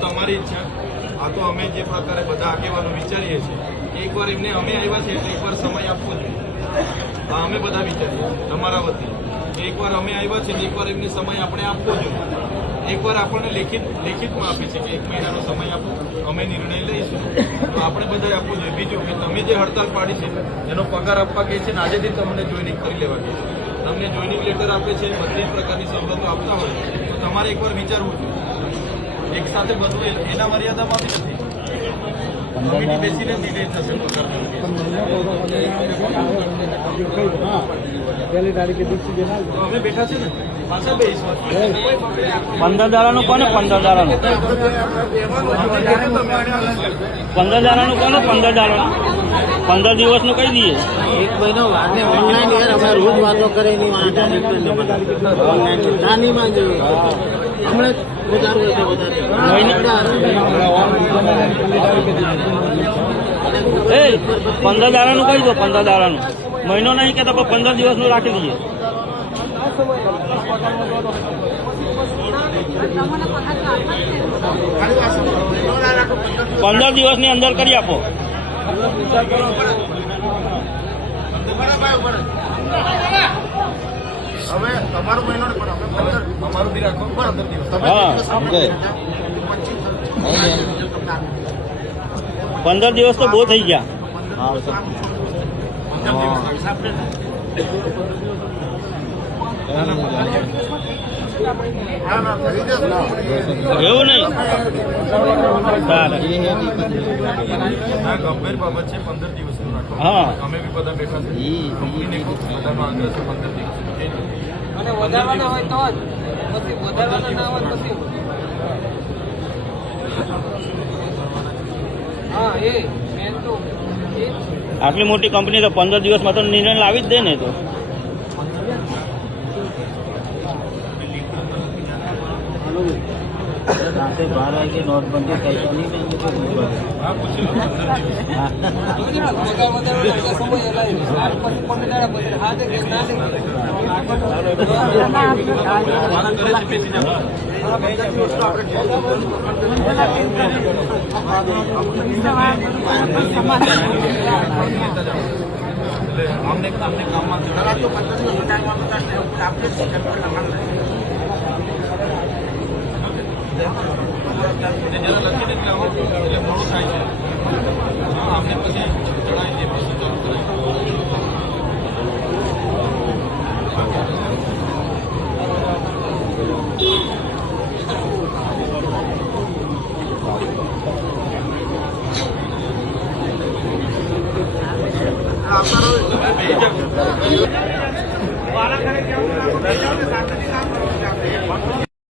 તમારી ઈચ્છા. આ તો અમે જે પ્રકારે બધા આગેવાનો વિચારીએ છીએ. એકવાર એમને અમે આવ્યા છીએ એટલે એકવાર સમય આપવો જોઈએ. હા, અમે બધા વિચારીએ અમારા વતી. એકવાર અમે આવ્યા છે એટલે એકવાર એમને સમય આપણે આપવો જોઈએ. એકવાર આપણને લેખિત લેખિતમાં આપે છે કે એક મહિનાનો સમય આપો, અમે નિર્ણય લઈશું. તો આપણે બધાએ આપવું જોઈએ. બીજું કે તમે જે હડતાલ પાડી છે, એનો પગાર આપવા કહે છે ને આજેથી તમને જોઈનિંગ કરી લેવા કહે છે. તમને જોઈનિંગ લેટર આપે છે, બધી પ્રકારની સવલતો આપતા હોય, તો તમારે એકવાર વિચારવું જોઈએ. એક સાથે બધું એના મર્યાદામાંથી નથી. પહેલી તારીખે દીક્ષિત અમે બેઠા છે ને? પંદર દાડાનું કોને પંદર દાડાનું? પંદર દાડાનું કોને પંદર દાડાનું? પંદર દિવસનું કહી દઈએ. એક મહિનો ઓનલાઈન યાર અમે રોજ વાતો કરે ઓનલાઈન હમણાં વધારે એ પંદર દાડાનું કહી દો પંદર દાડાનું. મહિનો નહીં કહેતા પણ પંદર દિવસનું રાખી દઈએ. પંદર દિવસની અંદર કરી આપો. હવે તમારો મહિનો પણ અમે પંદર અમારું બી રાખો. પંદર દિવસ. હા પંદર દિવસ તો બહુ થઈ ગયા. જશે એવું નહીં ગંભીર બાબત છે પંદર દિવસનું રાખો હા. અમે બી બધા બેઠા છે કંપનીને બધાનો આગ્રહ છે પંદર દિવસ અને વધારવાના હોય તો જ પછી વધારવાના ના હોય પછી હા એ મેન તો. આટલી મોટી કંપની તો પંદર દિવસમાં તો નિર્ણય લાવી જ દે ને તો રાતે બાર વાગે નોટબંધી થઈ તો નહીં બેન લોકો હા પૂછી લો પંદર દિવસ વધાર વધારવાનો એટલે સમય Ờ, Thank you.